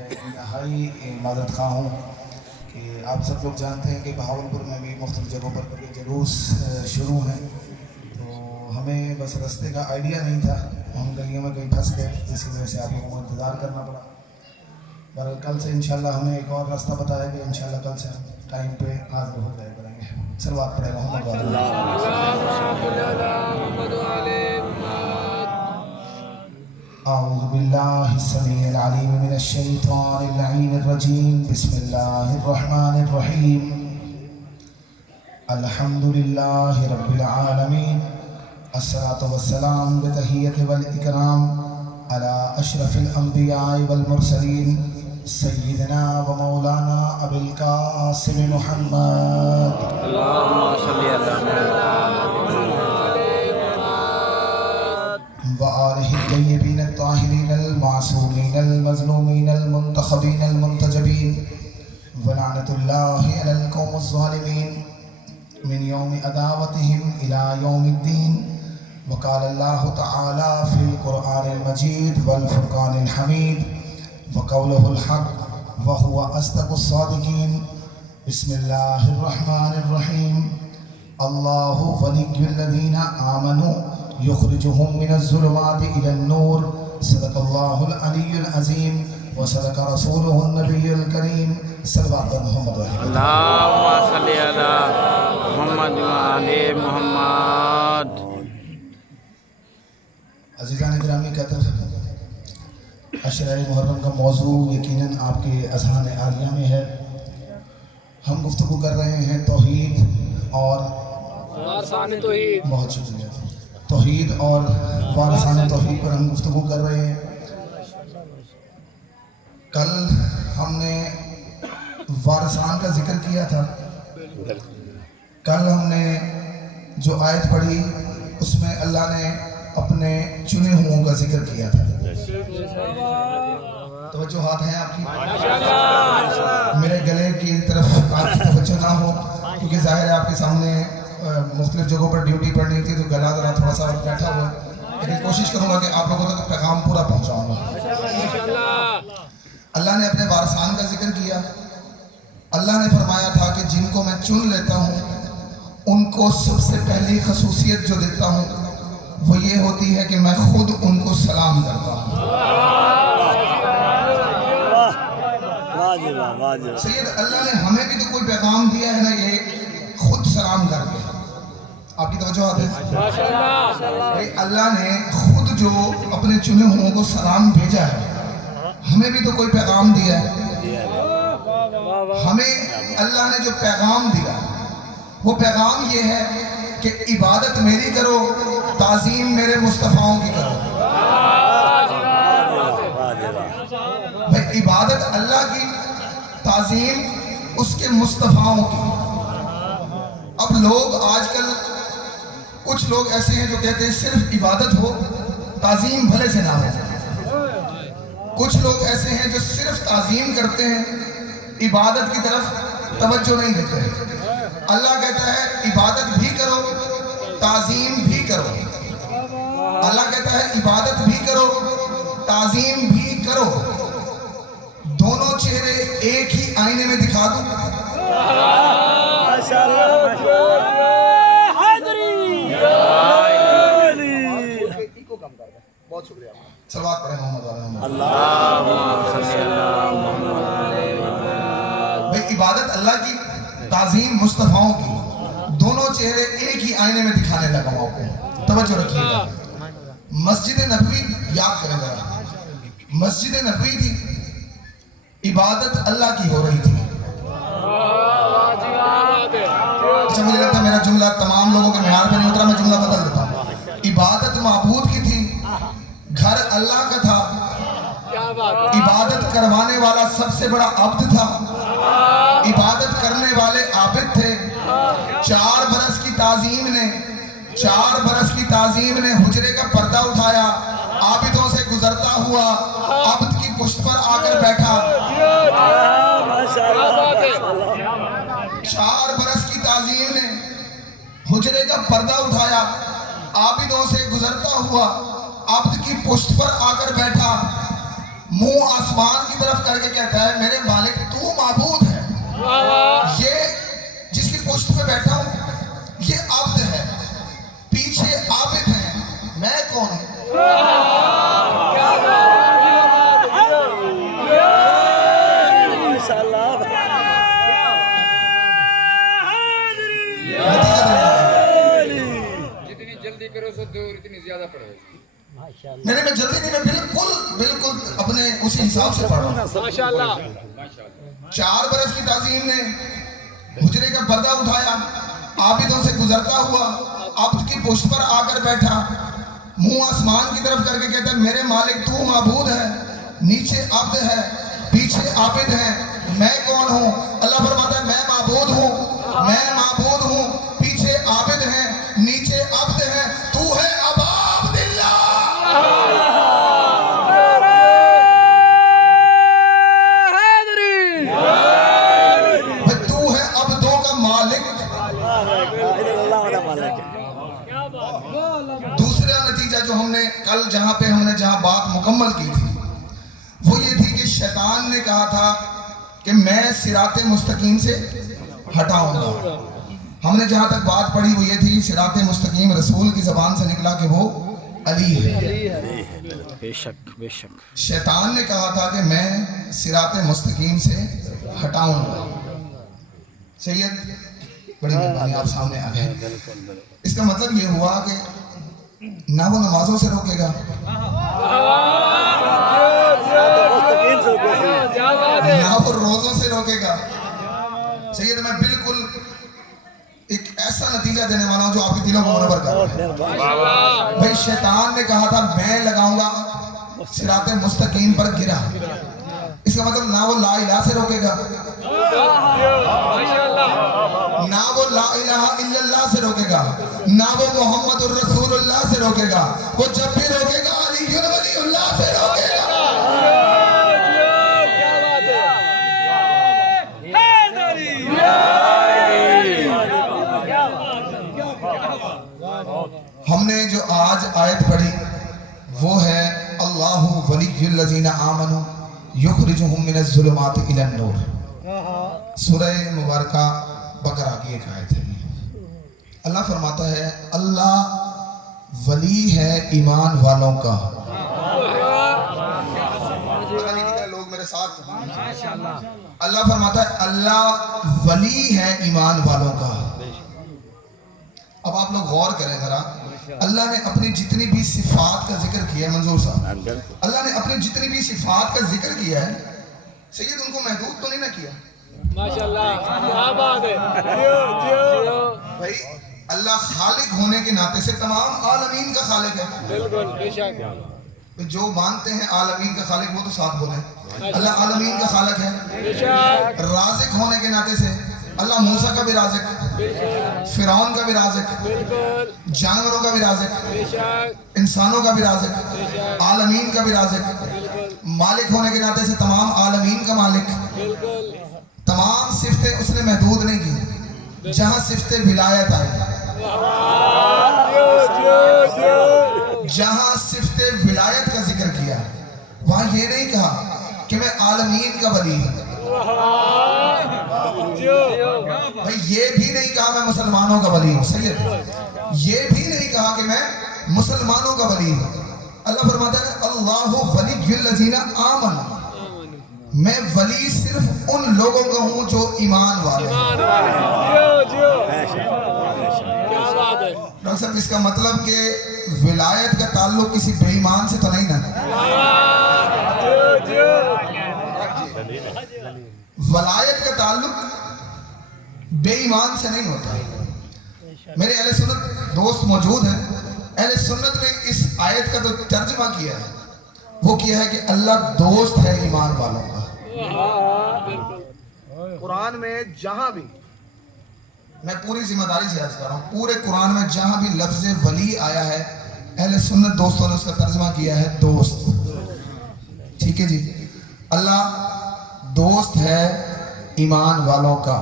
انتہائی معذرت خواہ ہوں کہ آپ سب لوگ جانتے ہیں کہ بہاولپور میں بھی مختلف جگہوں پر جلوس شروع ہیں، تو ہمیں بس راستے کا آئیڈیا نہیں تھا، ہم گلیوں میں کہیں پھنس گئے، جس کی وجہ سے آپ لوگوں کو انتظار کرنا پڑا۔ بہرحال کل سے انشاءاللہ ہمیں ایک اور راستہ بتایا کہ انشاءاللہ کل سے ہم ٹائم پہ حاضر ہو جائے کریں گے۔ صلوات پڑھیں محمد اعوذ باللہ السمیع العلیم من الشیطان اللعین الرجیم، بسم اللہ الرحمن الرحیم، الحمدللہ رب العالمین، الصلاة والسلام بتحیت والاکرام علی اشرف الانبیاء والمرسلین سیدنا و مولانا ابی القاسم محمد اللہم صلی وآلہ الطیبین الطاہرین المعصومین المظلومین المنتخبین المنتجبین ولعنت اللہ علی القوم الظالمین من یوم عداوتہم الی یوم الدین۔ وقال اللہ تعالی فی القرآن المجید والفرقان الحمید وقولہ الحق وہو اصدق الصادقین۔ بسم اللہ الرحمن الرحیم، اللہ ولی الذین آمنوا یخرجہم من الظلمات الی النور، صدق اللہ العلی العظیم وصدق رسولہ النبی الکریم۔ صلوات محمد و علیہ اللہم صلی علی محمد و علی محمد۔ عزیزان گرامی قدر، عشرہ محرم کا موضوع یقیناً آپ کے اذہان عالیہ میں ہے۔ ہم گفتگو کر رہے ہیں توحید اور وارثان توحید۔ بہت شکریہ، توحید اور وارثان توحید پر ہم گفتگو کر رہے ہیں۔ کل ہم نے وارثان کا ذکر کیا تھا، کل ہم نے جو آیت پڑھی اس میں اللہ نے اپنے چنے ہوئوں کا ذکر کیا تھا۔ توجہات ہیں آپ کی؟ میرے گلے کی طرف آپ کی توجہ نہ ہو، کیونکہ ظاہر ہے آپ کے سامنے مختلف جگہوں پر ڈیوٹی پڑنی تھی، تو گلا ذرا تھوڑا سا بیٹھا ہوا ہے، لیکن کوشش کروں گا کہ آپ لوگوں تک پیغام پورا پہنچاؤں گا۔ اللہ نے اپنے وارثان کا ذکر کیا۔ اللہ نے فرمایا تھا کہ جن کو میں چن لیتا ہوں ان کو سب سے پہلی خصوصیت جو دیتا ہوں وہ یہ ہوتی ہے کہ میں خود ان کو سلام کرتا ہوں۔ سید اللہ نے ہمیں بھی تو کوئی پیغام دیا ہے نا، یہ خود سلام کر کے۔ آپ کی توجہ آتے ہیں؟ اللہ نے خود جو اپنے چنے ہوئوں کو سلام بھیجا ہے، ہمیں بھی تو کوئی پیغام دیا ہے۔ ہمیں اللہ نے جو پیغام دیا وہ پیغام یہ ہے کہ عبادت میری کرو، تعظیم میرے مصطفیٰوں کی کرو۔ بھائی عبادت اللہ کی، تعظیم اس کے مصطفیٰوں کی۔ اب لوگ آج کل کچھ لوگ ایسے ہیں جو کہتے ہیں صرف عبادت ہو، تعظیم بھلے سے نہ ہو۔ کچھ لوگ ایسے ہیں جو صرف تعظیم کرتے ہیں، عبادت کی طرف توجہ نہیں دیتے ہیں۔ اللہ کہتا ہے عبادت بھی کرو، تعظیم بھی کرو۔ اللہ کہتا ہے عبادت بھی کرو، تعظیم بھی کرو۔ دونوں چہرے ایک ہی آئینے میں دکھا دوں۔ بہت شکریہ، صلوات پڑھیں محمد علیہ محمد۔ اللہم صلی علی محمد۔ بھئی عبادت اللہ کی، تعظیم مصطفیٰوں کی، دونوں چہرے ایک ہی آئینے میں دکھانے لگا ہوں آپ کو۔ توجہ رکھیے گا، مسجد نبوی یاد کریں گا، مسجد نبوی تھی، عبادت اللہ کی ہو رہی تھی۔ اچھا مجھے لگتا ہے میرا جملہ تمام لوگوں کے معیار پہ نہیں اترا، میں جملہ بدل دیتا ہوں۔ عبادت معبود کی تھی، گھر اللہ کا تھا، عبادت کروانے والا سب سے بڑا عبد تھا، عبادت کرنے والے عابد تھے۔ 4 برس کی تعظیم نے حجرے کا پردہ اٹھایا، عابدوں سے گزرتا ہوا عبد کی پشت پر آ کر بیٹھا۔ 4 برس کی تعظیم نے حجرے کا پردہ اٹھایا، عابدوں سے گزرتا ہوا عبد کی پشت پر آ کر بیٹھا۔ منہ آسمان کی طرف کر کے کہتا ہے میرے مالک تو معبود ہے، یہ جس کی پشت پہ بیٹھا ہوں یہ عبد ہے، پیچھے عابد ہیں، میں کون ہوں؟ جتنی جلدی کرو سو دور اتنی زیادہ پڑھو. نہیں میں جلدی نہیں، میں بالکل اپنے اسی حساب سے پڑھ رہا ہوں. ماشاءاللہ 4 برس کی تعظیم نے حجرے کا پردہ اٹھایا، عابدوں سے گزرتا ہوا عبد کی پشت پر آ کر بیٹھا، منہ آسمان کی طرف کر کے کہتا ہے میرے مالک تو معبود ہے، نیچے عبد ہے، پیچھے عابد ہے، میں کون ہوں؟ اللہ فرماتا ہے میں معبود ہوں، پیچھے عابد ہیں، نیچے عبد ہیں، تو ہے ابا عبداللہ. تو ہے عبدوں کا مالک. دوسرا نتیجہ جو ہم نے کل جہاں بات مکمل کی تھی وہ یہ تھی کہ شیطان نے کہا تھا کہ میں صراط مستقیم سے ہٹاؤں گا. ہم نے جہاں تک بات پڑھی وہ یہ تھی صراط مستقیم رسول کی زبان سے نکلا کہ وہ علی ہے. بے شک بے شک. شیطان نے کہا تھا کہ میں صراط مستقیم سے ہٹاؤں گا. سید بڑی مہربانی آپ سامنے آ گئے. اس کا مطلب یہ ہوا کہ نہ وہ نمازوں سے روکے گا، نہ وہ روزوں سے روکے گا. سید میں بالکل ایک ایسا نتیجہ دینے والا ہوں جو آپ کے دلوں کو منور کر رہا ہے. بھائی شیطان نے کہا تھا میں لگاؤں گا صراط مستقیم پر گرا، اس کا مطلب نہ وہ لا الہ سے روکے گا، نہ وہ لا الہ الا اللہ سے روکے گا، نہ وہ محمد الرسول اللہ سے روکے گا. وہ جب بھی روکے گا علی ولی اللہ سے روکے گا. ہم نے جو آج آیت پڑھی وہ ہے اللہ ولی الذین آمنوا یخرجہم من الظلمات الی النور. سورہ مبارکہ بقرہ کی ایک آیت ہے. اللہ فرماتا ہے اللہ ولی ہے ایمان والوں کا. لوگ میرے ساتھ. اللہ فرماتا ہے اللہ ولی ہے ایمان والوں کا. اب آپ لوگ غور کریں ذرا، اللہ نے اپنی جتنی بھی صفات کا ذکر کیا ہے، منظور صاحب اللہ نے اپنی جتنی بھی صفات کا ذکر کیا ہے سید ان کو محدود تو نہیں نہ کیا. ماشاءاللہ کیا بات ہے. بھائی اللہ خالق ہونے کے ناطے سے تمام عالمین کا خالق ہے. بالکل بے شک. جو مانتے ہیں عالمین کا خالق وہ تو ساتھ بولیں اللہ عالمین کا خالق ہے. بے شک. رازق ہونے کے ناطے سے اللہ موسیٰ کا بھی رازق، فرعون کا بھی رازق، بالکل جانوروں کا بھی رازق، بے شک. انسانوں کا بھی رازق، عالمین کا بھی رازق، مالک ہونے کے ناطے سے تمام عالمین کا مالک. بالکل تمام صفتیں اس نے محدود نہیں کی. جہاں صفت ولایت آئی، جہاں صفت ولایت کا ذکر کیا وہاں یہ نہیں کہا کہ میں عالمین کا ولی ہوں. بھائی یہ بھی نہیں کہا میں مسلمانوں کا ولی ہوں. سید یہ بھی نہیں کہا کہ میں مسلمانوں کا ولی ہوں. اللہ فرماتا ہے اللہ ولی الذین آمنوا، میں ولی صرف ان لوگوں کا ہوں جو ایمان والے ہیں. ڈاکٹر صاحب اس کا مطلب کہ ولایت کا تعلق کسی بے ایمان سے تو نہیں نا؟ ولایت کا تعلق بے ایمان سے نہیں ہوتا. میرے اہل سنت دوست موجود ہیں، اہل سنت نے اس آیت کا جو ترجمہ کیا ہے وہ کیا ہے کہ اللہ دوست ہے ایمان والوں کا. قرآن میں جہاں بھی، میں پوری ذمہ داری سے عرض کر رہا ہوں، پورے قرآن میں جہاں بھی لفظ ولی آیا ہے اہل سنت دوستوں نے اس کا ترجمہ کیا ہے دوست. ٹھیک ہے جی، اللہ دوست ہے ایمان والوں کا.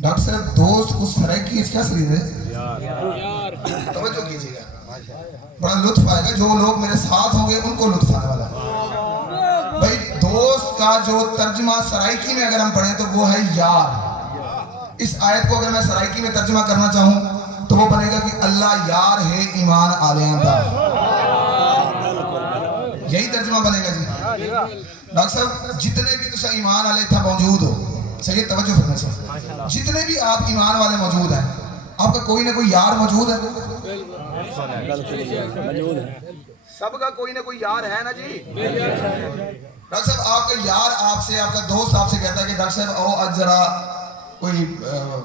ڈاکٹر صاحب دوست کو سرائے کی کیا سرید ہے؟ توجہ کیجئے گا. بڑا لطف آئے گا. جو لوگ میرے ساتھ ہوں گے ان کو لطف آنے والا ہے. بھائی دوست کا جو ترجمہ سرائکی میں اگر ہم پڑھیں تو وہ ہے یار. اس آیت کو اگر میں سرائکی میں ترجمہ کرنا چاہوں تو وہ بنے گا کہ اللہ یار ہے ایمان آلیاں دا. یہی ترجمہ بنے گا جی. ڈاکٹر صاحب جتنے بھی تسا ایمان والے تھا موجود ہو, صحیح توجہ فرمائیں صاحب, جتنے بھی آپ ایمان والے موجود ہیں, آپ کا کوئی نہ کوئی یار موجود ہے. سب کا کوئی نہ کوئی یار ہے نا جی. ڈاکٹر صاحب آپ کا یار آپ سے, آپ کا دوست آپ سے کہتا ہے کہ ڈاکٹر صاحب او آج ذرا کوئی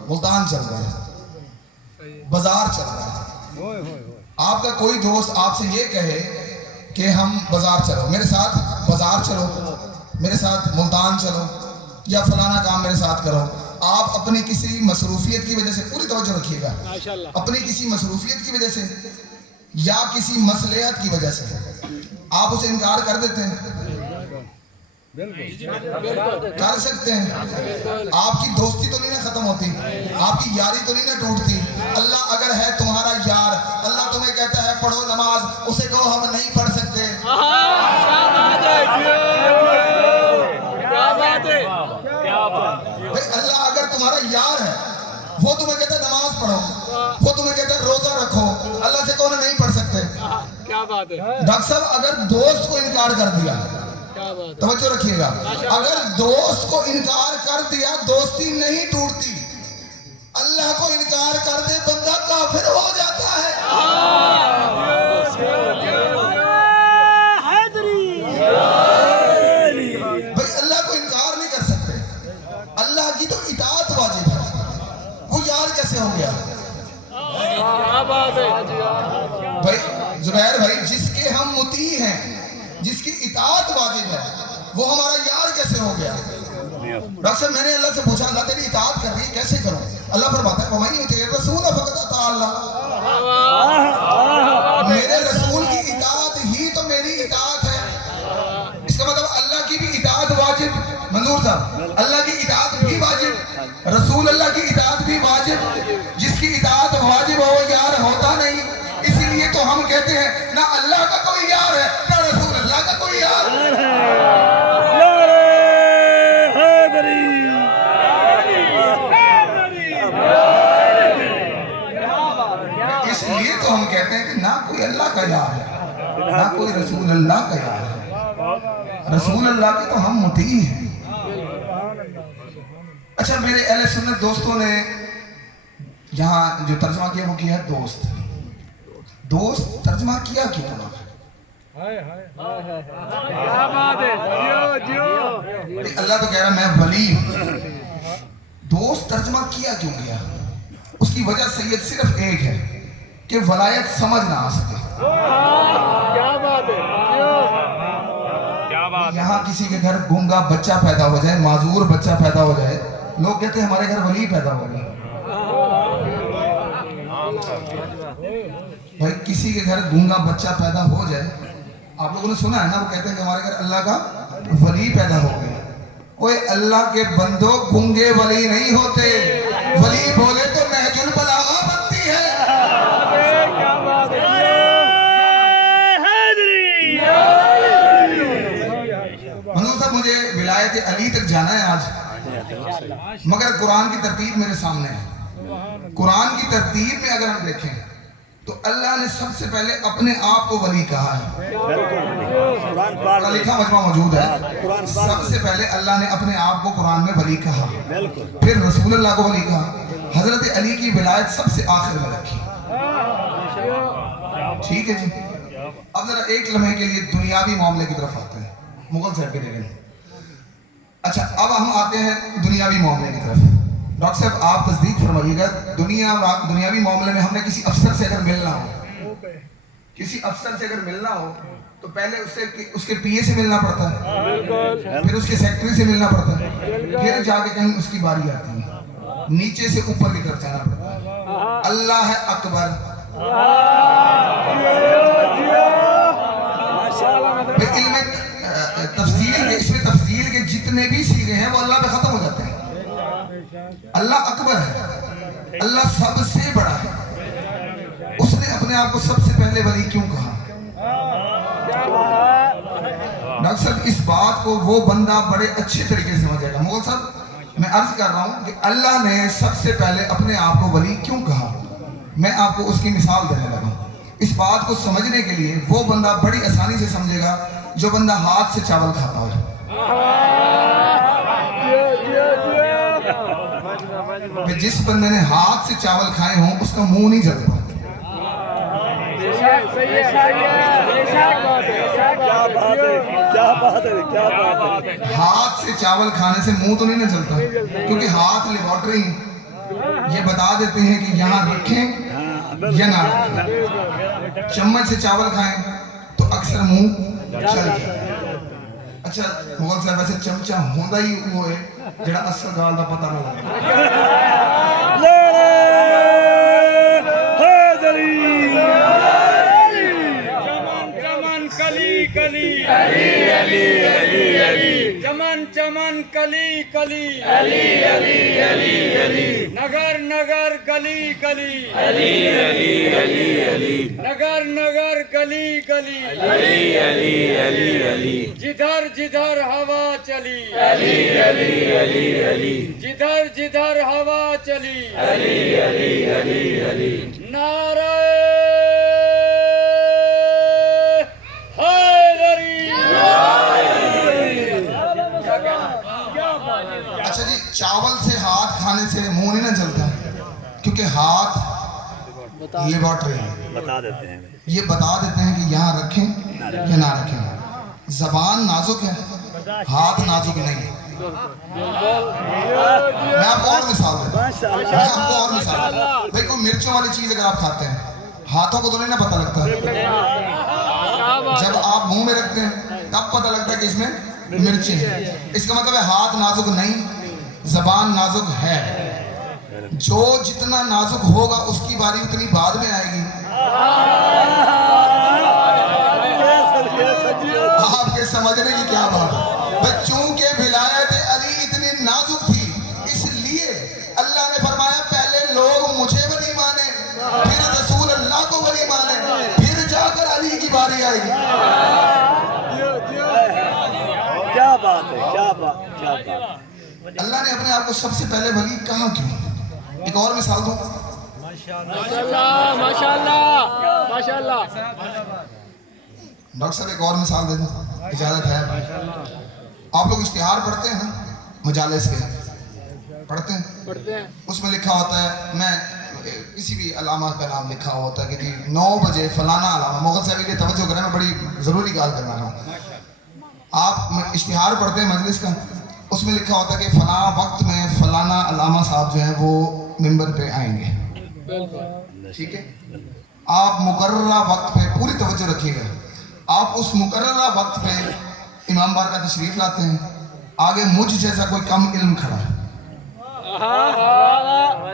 ملتان چل رہا ہے, بازار چل رہا ہے. آپ کا کوئی دوست آپ سے یہ کہے کہ ہم بازار چلو, میرے ساتھ بازار چلو, میرے ساتھ ملتان چلو, یا فلانا کام میرے ساتھ کرو. آپ اپنی کسی مصروفیت کی وجہ سے, پوری توجہ رکھیے گا, اپنی کسی مصروفیت کی وجہ سے یا کسی مصلحت کی وجہ سے آپ اسے انکار کر دیتے ہیں. کر سکتے ہیں. آپ کی دوستی تو نہیں نہ ختم ہوتی, آپ کی یاری تو نہیں نہ ٹوٹتی. اللہ اگر ہے تمہارا یار, اللہ تمہیں کہتا ہے پڑھو نماز, اسے کہو ہم نہیں پڑھ سکتے. اللہ اگر تمہارا یار ہے, وہ تمہیں کہتا ہے نماز پڑھو, وہ تمہیں کہتا ہے روزہ رکھو, اللہ سے کہو نہیں پڑھ سکتے. کیا بات ہے. ڈاکٹر صاحب اگر دوست کو انکار کر دیا, توجہ رکھیے گا, اگر دوست کو انکار کر دیا دوستی نہیں ٹوٹتی. اللہ کو انکار کر دے بندہ کافر ہو جاتا ہے. بھائی اللہ کو انکار نہیں کر سکتے, اللہ کی تو اطاعت واجب ہے. وہ یار کیسے ہو گیا؟ بھائی زبیر بھائی, جس کے ہم مطیع ہیں, جس کی اطاعت واجب ہے, وہ ہمارا یار کیسے ہو گیا؟ ڈاکٹر صاحب میں نے اللہ سے پوچھا, اللہ تیری اطاعت کر رہی ہے کیسے کروں؟ اللہ فرماتا ہے وَمَن يُطِعِ الرَّسُولَ فَقَدْ أَطَاعَ اللَّهَ. میرے رسول کی اطاعت ہی تو میری اطاعت ہے. اس کا مطلب اللہ کی بھی اطاعت واجب. منظور صاحب, اللہ کی اطاعت بھی واجب, رسول اللہ کی اطاعت بھی واجب. جس کی اطاعت واجب ہو یار ہوتا نہیں. اسی لیے تو ہم کہتے ہیں نہ اللہ کا کوئی یار ہے نہ رسول اللہ کا کوئی یار ہے. اس لیے تو ہم کہتے ہیں کہ نہ کوئی اللہ کا یار ہے نہ کوئی رسول اللہ کا یار ہے. رسول اللہ کی تو ہم مطیع ہیں. اچھا میرے اہل سنت دوستوں نے یہاں جو ترجمہ کیا وہ کیا ہے دوست. دوست ترجمہ کیا کیوں نا؟ اللہ تو کہہ رہا میں ولی ہوں. دوست ترجمہ کیا کیوں گیا؟ اس کی وجہ سید صرف ایک ہے کہ ولایت سمجھ نہ آ سکے. یہاں کسی کے گھر گونگا بچہ پیدا ہو جائے, معذور بچہ پیدا ہو جائے, لوگ کہتے ہیں ہمارے گھر ولی پیدا ہو گیا. بھائی کسی کے گھر گونگا بچہ پیدا ہو جائے, آپ لوگوں نے سنا ہے نا, وہ کہتے ہیں کہ ہمارے گھر اللہ کا ولی پیدا ہو گیا. اوے اللہ کے بندوں گونگے ولی نہیں ہوتے, ولی بولے تو نہج البلاغہ بنتی ہے. منظور صاحب مجھے ولایت علی تک جانا ہے آج, مگر قرآن کی ترتیب میرے سامنے ہے. قرآن کی ترتیب میں اگر ہم دیکھیں تو اللہ نے سب سے پہلے اپنے آپ کو ولی کہا ہے. لکھا مجمع موجود ہے. سب سے پہلے اللہ نے اپنے آپ کو قرآن میں ولی کہا, پھر رسول اللہ کو ولی کہا. حضرت علی کی ولایت سب سے آخر میں رکھی. ٹھیک ہے جی. اب ذرا ایک لمحے کے لیے دنیاوی معاملے کی طرف آتے ہیں, مغل صاحب کے دیکھیں. اچھا اب ہم آتے ہیں دنیاوی معاملے کی طرف. ڈاکٹر صاحب آپ تصدیق فرمائیے گا, دنیاوی معاملے میں ہم نے کسی افسر سے اگر ملنا ہو, کسی افسر سے اگر ملنا ہو تو پہلے اس کے پی اے سے ملنا پڑتا ہے, پھر اس کے سیکٹری سے ملنا پڑتا ہے, پھر جا کے کہیں اس کی باری آتی ہے, نیچے سے اوپر کی طرف جانا پڑتا ہے. اللہ اکبر. علم تفصیل کے, اس میں تفصیل کے جتنے بھی سیغے ہیں وہ اللہ پہ ختم ہو جاتے ہیں. اللہ اکبر ہے, اللہ سب سے بڑا ہے. اس نے اپنے آپ کو سب سے پہلے ولی کیوں کہا؟ ڈاکٹر صاحب اس بات کو وہ بندہ بڑے اچھے طریقے سے سمجھے گا. مغل صاحب میں عرض کر رہا ہوں کہ اللہ نے سب سے پہلے اپنے آپ کو ولی کیوں کہا. میں آپ کو اس کی مثال دینے لگا ہوں. اس بات کو سمجھنے کے لیے وہ بندہ بڑی آسانی سے سمجھے گا جو بندہ ہاتھ سے چاول کھاتا ہے. جس بندے نے ہاتھ سے چاول کھائے ہوں اس کا منہ نہیں جلتا. ہاتھ سے چاول کھانے سے منہ تو نہیں نہ چلتا کیونکہ ہاتھ لیبارٹری یہ بتا دیتے ہیں کہ یہاں رکھیں یا نہ رکھیں. چمچ سے چاول کھائیں تو اکثر منہ چل جائے. اچھا مغل صاحب ویسے چمچہ ہوندہ ہی وہ ہے جڑا اصل گال دا پتہ نہ لگے. چمن چمن کلی کلی علی علی علی علی نگر نگر گلی گلی علی علی علی علی نگر نگر گلی گلی علی علی علی علی جدھر جدھر ہوا چلی علی علی علی علی جدھر جدھر ہوا چلی علی علی علی علی نعرہ اچھا جی چاول سے ہاتھ کھانے سے منہ نہیں نہ چلتا کیونکہ ہاتھ لیبارٹری ہے. بتا دیتے ہیں یہ بتا دیتے ہیں کہ یہاں رکھیں یا نہ رکھیں. زبان نازک ہے ہاتھ نازک نہیں. میں آپ کو اور مثال دیتا ہوں. بھائی کوئی مرچوں والی چیز اگر آپ کھاتے ہیں ہاتھوں کو تو نہیں نہ پتہ لگتا. جب آپ منہ میں رکھتے ہیں تب پتہ لگتا ہے کہ اس میں مرچیں ہیں. اس کا مطلب ہے ہاتھ نازک نہیں زبان نازک ہے. جو جتنا نازک ہوگا اس کی باری اتنی بعد میں آئے گی. آپ کے سمجھنے کی کیا بات ہے. چونکہ ولایت علی اتنی نازک تھی اس لیے اللہ نے فرمایا پہلے لوگ مجھے ولی مانے پھر رسول اللہ کو ولی مانے پھر جا کر علی کی باری آئے گی. کیا بات ہے کیا بات کیا بات. اللہ نے اپنے آپ کو سب سے پہلے ولی کہا کیوں. ایک اور مثال دو. ماشاءاللہ ماشاءاللہ ماشاءاللہ. ڈاکٹر صاحب ایک اور مثال دے دوں اجازت ہے. آپ لوگ اشتہار پڑھتے ہیں نا مجالس کے پڑھتے ہیں اس میں لکھا ہوتا ہے میں کسی بھی علامہ کا نام لکھا ہوتا ہے کہ جی 9 بجے فلانا علامہ. مغل صاحب کے لیے توجہ کریں میں بڑی ضروری بات کرنا رہا ہوں. آپ اشتہار پڑھتے ہیں مجلس کا اس میں لکھا ہوتا ہے کہ فلاں وقت میں فلانا علامہ صاحب جو ہیں وہ ممبر پہ آئیں گے. ٹھیک ہے آپ مقررہ وقت پہ پوری توجہ رکھیے گا. آپ اس مقررہ وقت پہ امام بار کا تشریف لاتے ہیں آگے مجھ جیسا کوئی کم علم کھڑا ہے.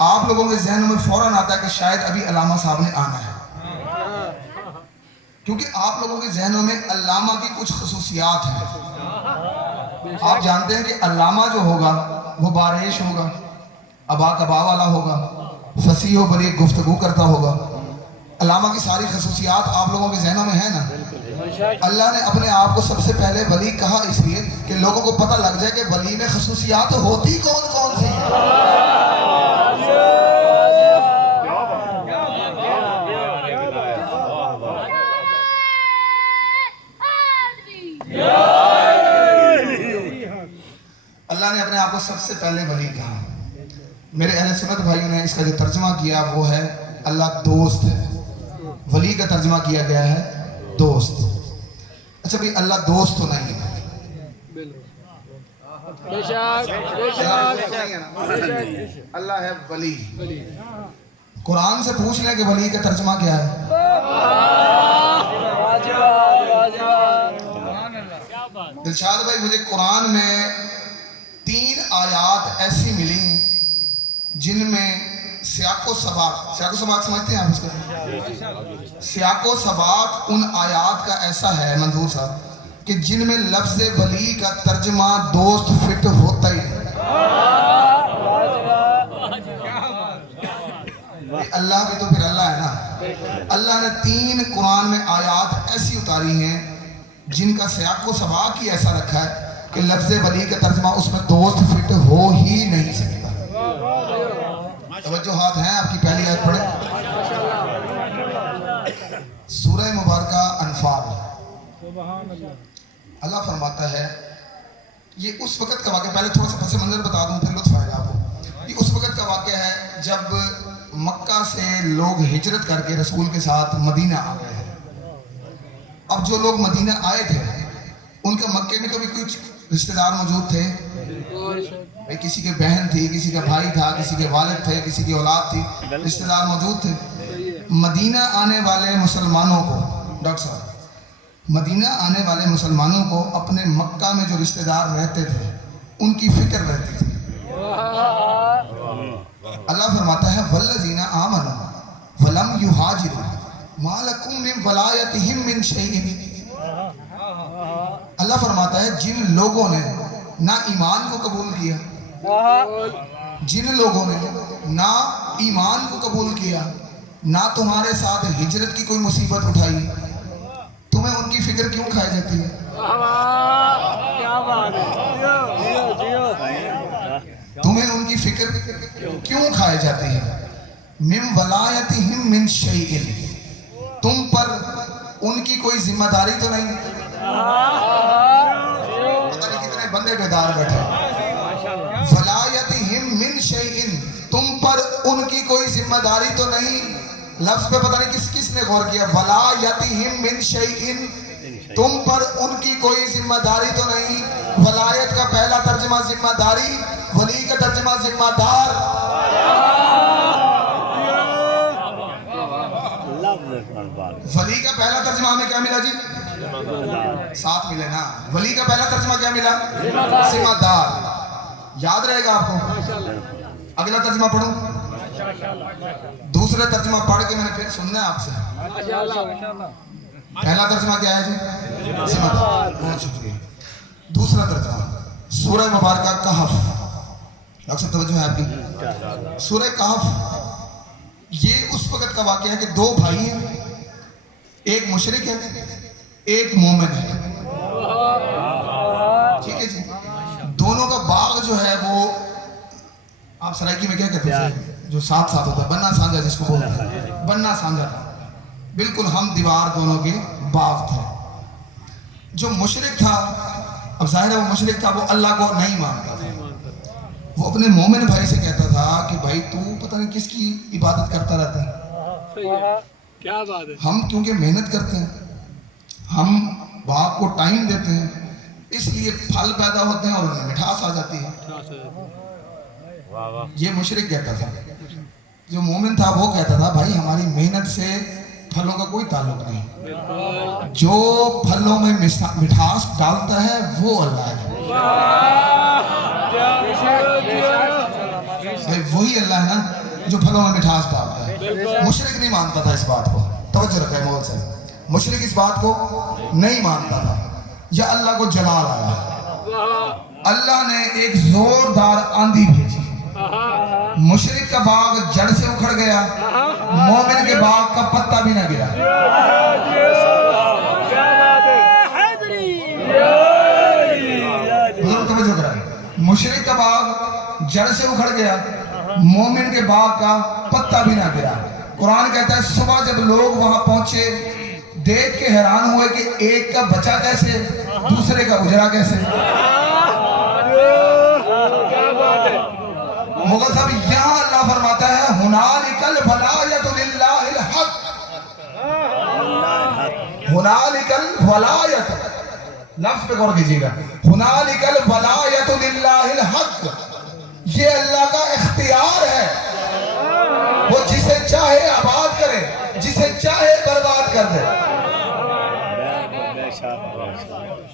آپ لوگوں کے ذہنوں میں فوراً آتا ہے کہ شاید ابھی علامہ صاحب نے آنا ہے کیونکہ آپ لوگوں کے ذہنوں میں علامہ کی کچھ خصوصیات ہیں. آپ جانتے ہیں کہ علامہ جو ہوگا وہ باریش ہوگا ابا کبا والا ہوگا فصیح و بلیغ گفتگو کرتا ہوگا. علامہ کی ساری خصوصیات آپ لوگوں کے ذہنوں میں ہیں نا. اللہ نے اپنے آپ کو سب سے پہلے ولی کہا اس لیے کہ لوگوں کو پتہ لگ جائے کہ ولی میں خصوصیات ہوتی کون کون سی ہیں. اللہ نے اپنے آپ کو سب سے پہلے ولی کہا. میرے اہل سنت بھائیوں نے اس کا جو ترجمہ کیا وہ ہے اللہ دوست ہے. ولی کا ترجمہ کیا گیا ہے دوست. اچھا بھئی اللہ دوست تو نہیں ہے. اللہ ہے ولی. قرآن سے پوچھ لیں کہ ولی کا ترجمہ کیا ہے. دلشاد بھائی مجھے قرآن میں 3 آیات ایسی ملی جن میں سیاق و سباق سمجھتے ہیں آپ اس کا. سیاق و سباق ان آیات کا ایسا ہے منظور صاحب کہ جن میں لفظ ولی کا ترجمہ دوست فٹ ہوتا ہی نہیں. اللہ بھی تو پھر اللہ ہے نا. اللہ نے 3 قرآن میں آیات ایسی اتاری ہیں جن کا سیاق و سباق ہی ایسا رکھا ہے کہ لفظ ولی کا ترجمہ اس میں دوست فٹ ہو ہی نہیں سکتا. توجہات ہیں آپ کی. پہلی آیت پڑھیں سورہ مبارکہ انفال. اللہ فرماتا ہے یہ اس وقت کا واقعہ، پہلے تھوڑا سا پس منظر بتا دوں پھر لطف آئے گا آپ کو. یہ اس وقت کا واقعہ ہے جب مکہ سے لوگ ہجرت کر کے رسول کے ساتھ مدینہ آ گئے ہیں. اب جو لوگ مدینہ آئے تھے ان کے مکے میں کبھی کچھ رشتہ دار موجود تھے؟ کسی کے بہن تھی، کسی کا بھائی تھا، کسی کے والد تھے، کسی کی اولاد تھی، رشتہ دار موجود تھے. مدینہ آنے والے مسلمانوں کو، ڈاکٹر صاحب، مدینہ آنے والے مسلمانوں کو اپنے مکہ میں جو رشتہ دار رہتے تھے ان کی فکر رہتی تھی. اللہ فرماتا ہے والذین آمنوا ولم یہاجروا ما لکم من ولایتہم من شیء. اللہ فرماتا ہے جن لوگوں نے نہ ایمان کو قبول کیا، جن لوگوں نے نہ ایمان کو قبول کیا، نہ تمہارے ساتھ ہجرت کی کوئی مصیبت اٹھائی، تمہیں ان کی فکر کیوں کھائی جاتی ہے؟ تمہیں ان کی فکر کیوں کھائی جاتی ہے؟ من ولایتہم من شیء. تم پر ان کی کوئی ذمہ داری تو نہیں؟ پتہ نہیں کتنے بندے بیدار بیٹھے. ولایتہم من شیء، تم پر ان کی کوئی ذمہ داری تو نہیں. لفظ پہ پتہ نہیں کس نے غور کیا. ولایتہم من شیء، تم پر ان کی کوئی ذمہ داری تو نہیں. ولایت کا پہلا ترجمہ ذمہ داری، ولی کا ترجمہ ذمہ دار. ولی کا پہلا ترجمہ ہمیں کیا ملا جی؟ ساتھ ملے نا. ولی کا پہلا ترجمہ کیا ملا؟ ذمہ دار. یاد رہے گا آپ کو. اگلا ترجمہ پڑھوں. دوسرا ترجمہ پڑھ کے میں نے پھر سننا ہے آپ سے. پہلا ترجمہ کیا ہے جی؟ ذمہ دار. بہت شکریہ. دوسرا ترجمہ سورہ مبارکہ کہف. ڈاکٹر توجہ ہے آپ کی. سورہ کہف یہ اس وقت کا واقعہ ہے کہ 2 بھائی ہیں، ایک مشرک ہے ایک مومن ہے. ٹھیک ہے جی. دونوں کا باغ جو ہے وہ آپ سرائکی میں کیا کہتے ہیں جو ساتھ ہوتا ہے، بننا سانجا جس کو بولتے ہیں، بننا سانجا تھا. بالکل ہم دیوار دونوں کے باغ تھے. جو مشرک تھا، اب ظاہر ہے وہ مشرک تھا، وہ اللہ کو نہیں مانتا تھا. وہ اپنے مومن بھائی سے کہتا تھا کہ بھائی تو پتہ نہیں کس کی عبادت کرتا رہتا ہے. کیا بات ہے. ہم کیونکہ محنت کرتے ہیں، ہم باغ کو ٹائم دیتے ہیں، اس لیے پھل پیدا ہوتے ہیں اور ان میں مٹھاس آ جاتی ہے. یہ مشرک کہتا تھا. جو مومن تھا وہ کہتا تھا بھائی ہماری محنت سے پھلوں کا کوئی تعلق نہیں، جو پھلوں میں مٹھاس ڈالتا ہے وہ اللہ ہے. وہی اللہ ہے نا جو پھلوں میں مٹھاس ڈالتا ہے. مشرک نہیں مانتا تھا اس بات کو. توجہ رکھیں مول سے. مشرک اس بات کو نہیں مانتا تھا. یا اللہ کو جلال آیا. اللہ نے ایک زوردار آندھی بھیجی، مشرک کا باغ جڑ سے اکھڑ گیا، مومن کے باغ کا پتا بھی نہ گرا. توجہ کرائیں. مشرک کا باغ جڑ سے اکھڑ گیا، مومن کے باغ کا پتا بھی نہ گرا. قرآن کہتا ہے صبح جب لوگ وہاں پہنچے دیکھ کے حیران ہوئے کہ ایک کا بچا کیسے، دوسرے کا اجڑا کیسے. مغل صاحب یہاں اللہ فرماتا ہے ہنالک الولایۃ للہ الحق. ہنالک الولایۃ لفظ پہ غور کیجیے گا. ہنالک الولایۃ للہ الحق، یہ اللہ کا اختیار ہے. وہ جسے چاہے آباد کرے، جسے چاہے برباد کر دے.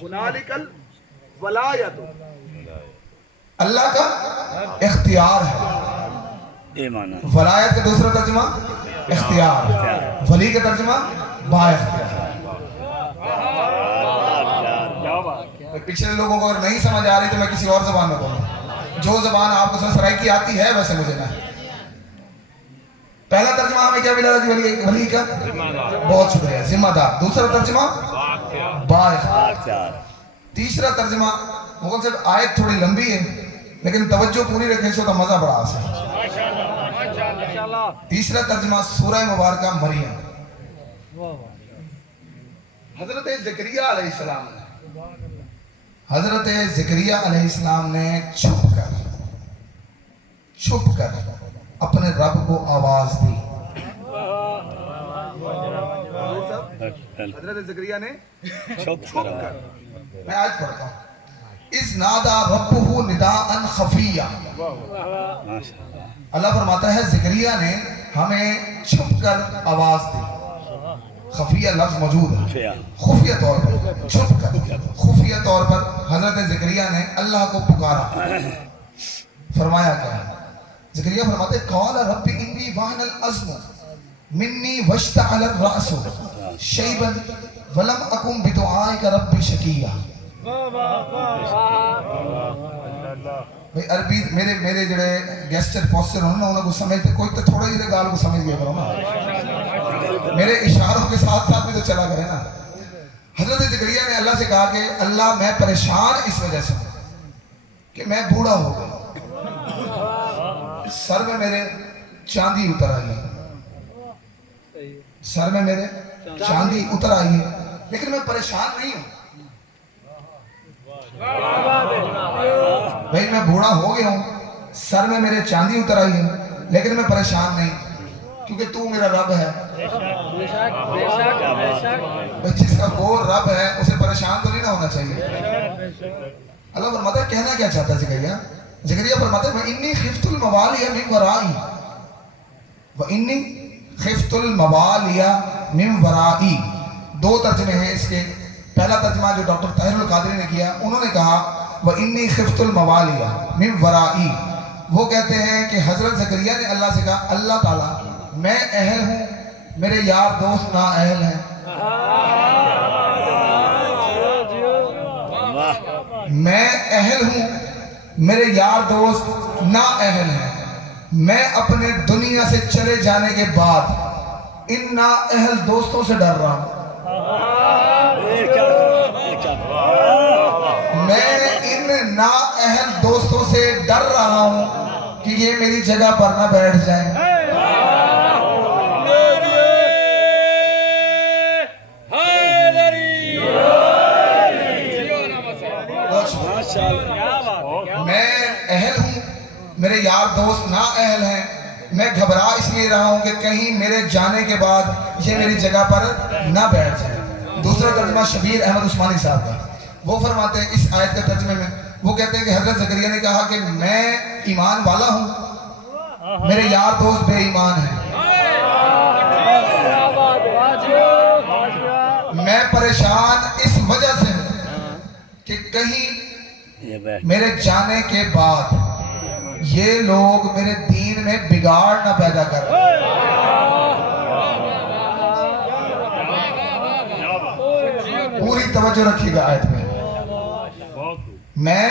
ہنالک الولایۃ اللہ کا اختیار ہے. ولایت کا دوسرا ترجمہ اختیار، ولی کا ترجمہ با اختیار. پچھلے لوگوں کو اگر نہیں سمجھ آ رہی تو میں کسی اور زبان میں بولوں. جو زبان آپ کو سرائکی آتی ہے ویسے مجھے نہ. پہلا ترجمہ ہمیں کیا ملا جی ولی کا؟ بہت شکریہ، ذمہ دار۔ دوسرا ترجمہ بااختیار۔ تیسرا ترجمہ مغل صاحب آیت تھوڑی لمبی ہے لیکن توجہ پوری رکھیں سو تو مزہ بڑا آسا ہے۔ تیسرا ترجمہ سورہ مبارکہ مریم۔ حضرت زکریا علیہ السلام نے حضرت زکریا علیہ السلام نے چھپ کر اپنے رب کو آواز دی۔ حضرت زکریا نے چھپ کر، میں آج پڑھتا ہوں، اِذْ نَادَى رَبُّهُ نِدَاءً خَفِيًّا۔ اللہ فرماتا ہے زکریا نے ہمیں چھپ کر آواز دی۔ خفیہ لفظ موجود ہے، خفیہ طور پر، چھپ کر خفیہ طور پر حضرت زکریا نے اللہ کو پکارا۔ فرمایا کیا ہے؟ زکریا فرماتے قال رب انی وہن العظم منی واشتعل الرأس شیبا ولم اکن بدعائک رب شقیا۔ بھئی عربی میرے جڑے گیسٹر پوسٹر ہونا انہوں کو سمجھتے کوئی تو تھوڑا ہی گال کو سمجھ گیا کرو نا، میرے اشاروں کے ساتھ ساتھ بھی تو چلا کرے نا۔ حضرت زکریا نے اللہ سے کہا کہ اللہ میں پریشان اس وجہ سے کہ میں بوڑھا ہو گیا، سر میں میرے چاندی اتر آئی ہے، سر میں میرے چاندی اتر آئی ہے لیکن میں پریشان نہیں ہوں۔ بھئی میں بوڑھا ہو گیا ہوں، سر میں میرے چاندی اتر آئی ہے لیکن میں پریشان نہیں کیونکہ تو میرا رب ہے۔ جس کا وہ رب ہے اسے پریشان تو نہیں نہ ہونا چاہیے۔ اللہ فرماتا ہے کہنا کیا چاہتا ہے زکریا؟ زکریا فرماتا ہے وَإِنِّي خِفْتُ الْمَوَالِيَ مِنْ وَرَائِي وَإِنِّي خِفْتُ الْمَوَالِيَ مِنْ وَرَائِي۔ دو ترجمے ہیں اس کے۔ پہلا ترجمہ جو ڈاکٹر طاہر القادری نے کیا، انہوں نے کہا وَإِنِّي خِفْتُ الْمَوَالِيَ مِنْ وَرَائِي، وہ کہتے ہیں کہ حضرت زکریا نے اللہ سے کہا اللہ تعالیٰ میں اہل ہوں، میرے یار دوست نا اہل ہیں، میں اہل ہوں، میرے یار دوست نا اہل ہیں، میں اپنے دنیا سے چلے جانے کے بعد ان نا اہل دوستوں سے ڈر رہا ہوں، میں ان نا اہل دوستوں سے ڈر رہا ہوں کہ یہ میری جگہ پر نہ بیٹھ جائیں۔ میں اہل ہوں، میرے یار دوست نا اہل ہیں، میں گھبرا اس لیے رہا ہوں کہ کہیں میرے جانے کے بعد یہ میری جگہ پر نہ بیٹھ جائے۔ دوسرا ترجمہ شبیر احمد عثمانی صاحب کا، وہ فرماتے ہیں اس آیت کے ترجمے میں، وہ کہتے ہیں کہ حضرت زکریا نے کہا کہ میں ایمان والا ہوں، میرے یار دوست بے ایمان ہیں، میں پریشان اس وجہ سے ہوں کہ کہیں میرے جانے کے بعد یہ لوگ میرے دین میں بگاڑ نہ پیدا کر۔ پوری توجہ رکھیے گا آیت میں، میں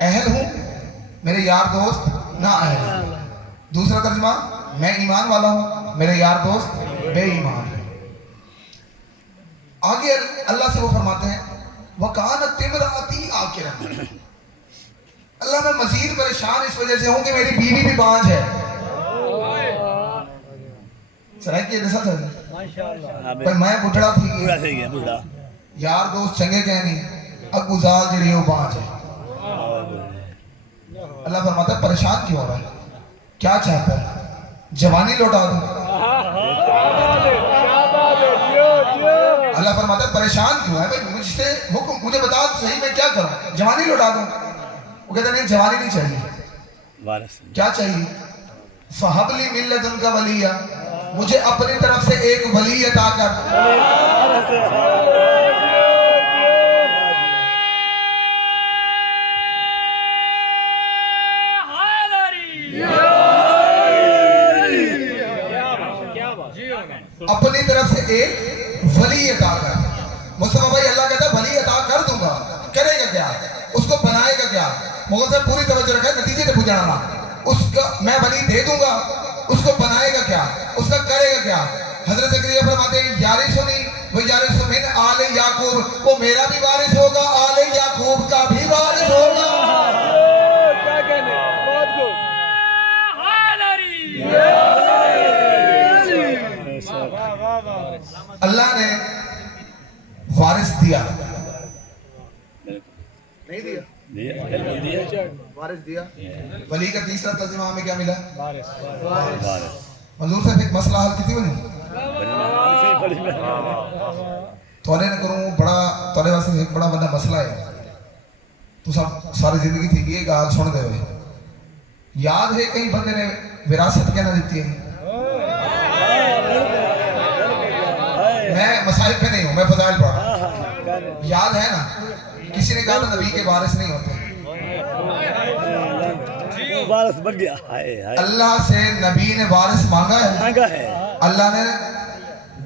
اہل ہوں، میرے یار دوست نہ اہل ہیں۔ دوسرا ترجمہ میں ایمان والا ہوں، میرے یار دوست بے ایمان ہیں۔ آگے اللہ سے وہ فرماتے ہیں وَكَانَتْ امْرَأَتِي عَاقِرًا، اللہ میں مزید پریشان اس وجہ سے ہوں کہ میری بیوی بھی بانجھ ہے۔ سرائکی ایسا تھا پر میں بڑھڑا تھی، یار دوست چنگے کہنی، اب گزار جڑی ہو بانجھ ہے۔ اللہ فرماتا ہے پریشان کیوں ہو رہا ہے؟ کیا چاہتا ہے؟ جوانی لوٹا دوں؟ اللہ فرماتا ہے پریشان کیوں ہے؟ مجھ سے حکم مجھے بتا صحیح میں کیا کروں؟ جوانی لوٹا دوں؟ وہ کہتا نہیں جوانی نہیں چاہیے، کیا چاہیے؟ فَحَبْ لِي مِن لَدُنْكَ وَلِيًّا، مجھے اپنی طرف سے ایک ولی عطا کر۔ اپنی طرف سے ایک ولی عطا کر۔ مصطفیٰ بھائی اللہ کہتا ہے ولی عطا کر دوں گا، کرے گا کیا؟ اس کو بنائے گا کیا؟ مغل صاحب پوری توجہ رکھا ہے، نتیجے سے پوچھنا، اس کا میں ولی دے دوں گا اس کو بنائے گا کیا, اس کا کرے گا کیا. حضرت زکریا فرماتے ہیں یارثنی و یارث من آل یعقوب, وہ میرا بھی وارث ہوگا, آل یعقوب کا بھی وارث ہوگا. کیا کہنے بہت کو اللہ نے وارث دیا, نہیں دیا, وارث دیا. ولی کا تیسرا ترجمہ ہمیں کیا ملا؟ منظور صاحب ایک مسئلہ حل کیتی ہوئی تھوڑے نہ کروں بڑا تھوڑے واسطے ایک بڑا بڑا مسئلہ ہے. تو سب ساری زندگی تھی یہ گال سن دے ہوئے یاد ہے کئی بندے نے وراثت کیا نہ دیتی ہے. میں مسائل پہ نہیں ہوں, میں فضائل پڑھ رہا ہوں. یاد ہے نا کسی نے کہا نبی کے وارث نہیں ہوتے. وارث بن گیا. اللہ سے نبی نے وارث مانگا ہے, مانگا ہے, اللہ نے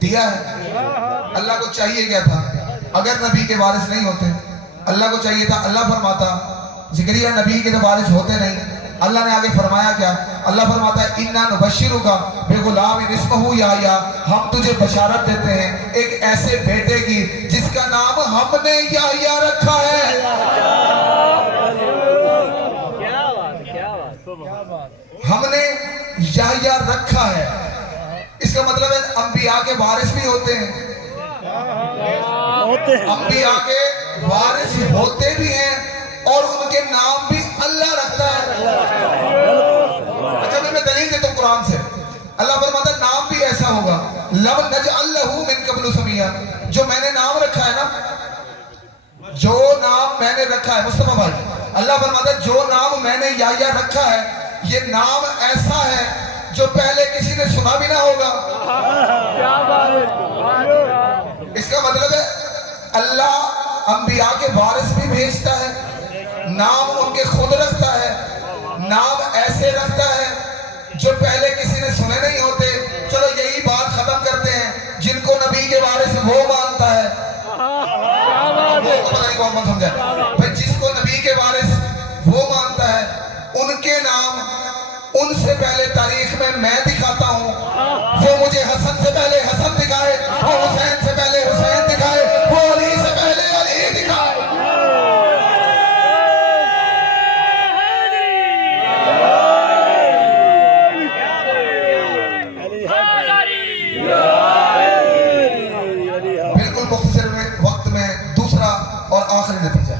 دیا ہے. اللہ کو چاہیے کیا تھا اگر نبی کے وارث نہیں ہوتے؟ اللہ کو چاہیے تھا, اللہ فرماتا زکریا نبی کے وارث ہوتے نہیں. اللہ نے آگے فرمایا کیا؟ اللہ فرماتا ہے اِنَّا نُبَشِّرُكَ بِغُلَامٍ اسْمُهُ یحییٰ, ہم تجھے بشارت دیتے ہیں ایک ایسے بیٹے کی جس کا نام ہم نے یحییٰ رکھا ہے. ہم نے یحییٰ رکھا ہے. اس کا مطلب ہے انبیاء کے وارث بھی ہوتے ہیں, انبیاء کے وارث ہوتے بھی ہیں اور ان کے نام بھی اللہ رکھتا ہے. اچھا میں دلیل دیتا ہوں قرآن سے. اللہ فرماتا ہے نام بھی ایسا ہوگا لَمْ نَجْعَلْ لَهُ مِنْ قَبْلُ سَمِيًّا, جو میں نے نام رکھا ہے نا, جو نام میں نے رکھا ہے مصطفیٰ بھائی, اللہ فرماتا ہے جو نام میں نے یحییٰ رکھا ہے یہ نام ایسا ہے جو پہلے کسی نے سنا بھی نہ ہوگا. اس کا مطلب ہے اللہ انبیاء کے وارث بھی بھیجتا ہے, نام ان کے خود رکھتا ہے, نام ایسے رکھتا ہے جو پہلے کسی نے سنے نہیں ہوتے. چلو یہی بات ختم کرتے ہیں, جن کو نبی کے وارث وہ مانتا ہے, وہ تو پتہ نہیں کون کون سمجھا بھائی, جس کو نبی کے وارث وہ مانتا ہے ان کے نام ان سے پہلے تاریخ میں دکھاتا ہوں. وہ مجھے حسن سے پہلے حسن دکھائے, وہ حسین سے پہلے حسین دکھائے, وہ علی سے پہلے علی دکھائے. بالکل مختصر وقت میں دوسرا اور آخری نتیجہ,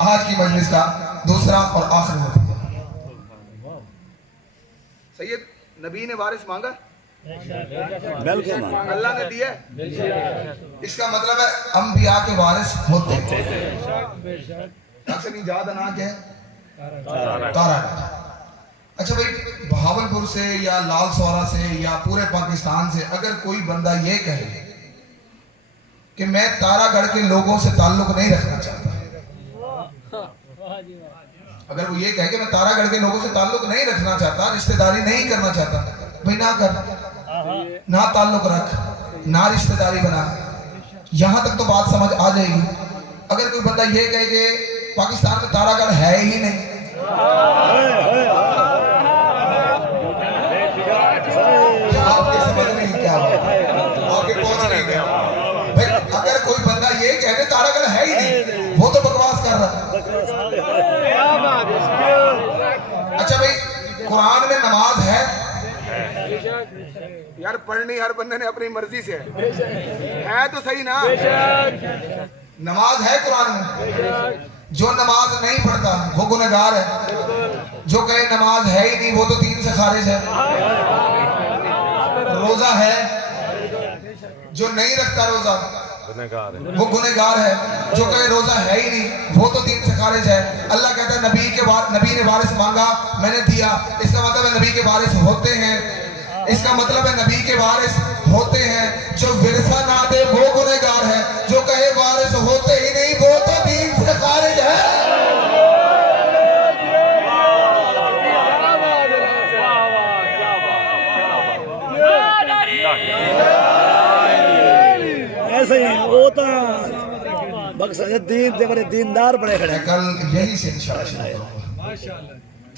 آج کی مجلس کا دوسرا اور آخری نتیجہ. سید نبی نے وارث مانگا, اللہ نے دیا. اس کا مطلب ہے انبیاء کے وارث ہوتے ہیں. اکثر ایجاد انا کیا ہے؟ تارا. اچھا بھائی بہاولپور سے یا لال سورا سے یا پورے پاکستان سے اگر کوئی بندہ یہ کہے کہ میں تارا گڑھ کے لوگوں سے تعلق نہیں رکھنا چاہتا, اگر وہ یہ کہے کہ میں تارا گڑھ کے لوگوں سے تعلق نہیں رکھنا چاہتا, رشتہ داری نہیں کرنا چاہتا, بھائی نہ کر, نہ تعلق رکھ, نہ رشتہ داری بنا. یہاں تک تو بات سمجھ آ جائے گی. اگر کوئی بندہ یہ کہے کہ پاکستان میں تارا گڑھ ہے ہی نہیں, آپ کے سمجھ نہیں کیا آپ کے پہنچ نہیں گیا بھائی. اگر کوئی بندہ یہ کہے کہ تارا گڑھ ہے ہی نہیں, وہ تو بکواس کر رہا ہے. اچھا بھائی قرآن میں نماز ہے یار, پڑھنی ہر بندے نے اپنی مرضی سے ہے تو صحیح نا. نماز ہے قرآن میں, جو نماز نہیں پڑھتا وہ گنہگار ہے, جو کہے نماز ہے ہی نہیں وہ تو دین سے خارج ہے. روزہ ہے, جو نہیں رکھتا روزہ وہ گنہگار ہے, جو کہے روزہ ہے ہی نہیں وہ تو دین سے خارج ہے. اللہ کہتا ہے نبی نے وارث مانگا میں نے دیا. اس کا مطلب ہے نبی کے وارث ہوتے ہیں, اس کا مطلب ہے نبی کے وارث ہوتے ہیں. جو ورثہ نہ دے وہ گنہگار ہے, جو کہے وارث ہوتے ہی نہیں وہ تو دین سے خارج ہے. ایسے ہی ہوتا مقصد دین دے بڑے دیندار بڑے کھڑے. کل یہی سے انشاءاللہ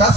10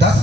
10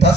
10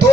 2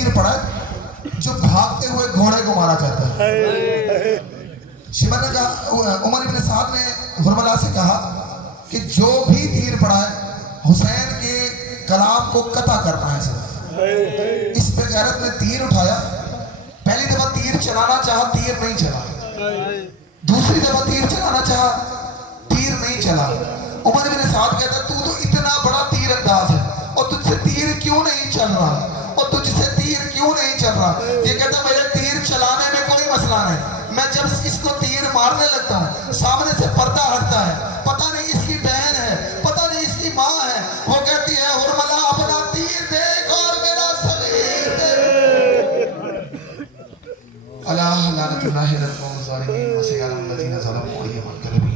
تیر پڑا جو بھاگتے ہوئے گھوڑے کو مارا چاہتا ہے. شمر نے کہا, عمر ابن سعد نے حرملہ سے کہا کہ جو بھی تیر پڑا ہے حسین کے کلام کو قطع کرنا ہے صرف. اس پہ غیرت نے تیر اٹھایا. پہلی دفعہ تیر چلانا چاہا, تیر نہیں چلا. دوسری دفعہ تیر چلانا چاہا, تیر نہیں چلا. عمر ابن سعد کہتا ہے تو اتنا بڑا تیر انداز ہے اور تجھ سے تیر کیوں نہیں چل رہا, اور تجھ سے تیر کیوں نہیں چل رہا. یہ کہتا میرے تیر چلانے میں کوئی مسئلہ نہیں, میں جب اس کو تیر مارنے لگتا ہوں سامنے سے پردہ ہٹتا ہے, پتہ نہیں اس کی بہن ہے, پتہ نہیں اس کی ماں ہے. وہ کہتی ہے حرملہ اپنا تیر دیکھ اور میرا صغیر دیکھ. اللہ لعنت اللہ علی القوم الظالمین وسیع علی الذین ظلموا ایہم الظالمین.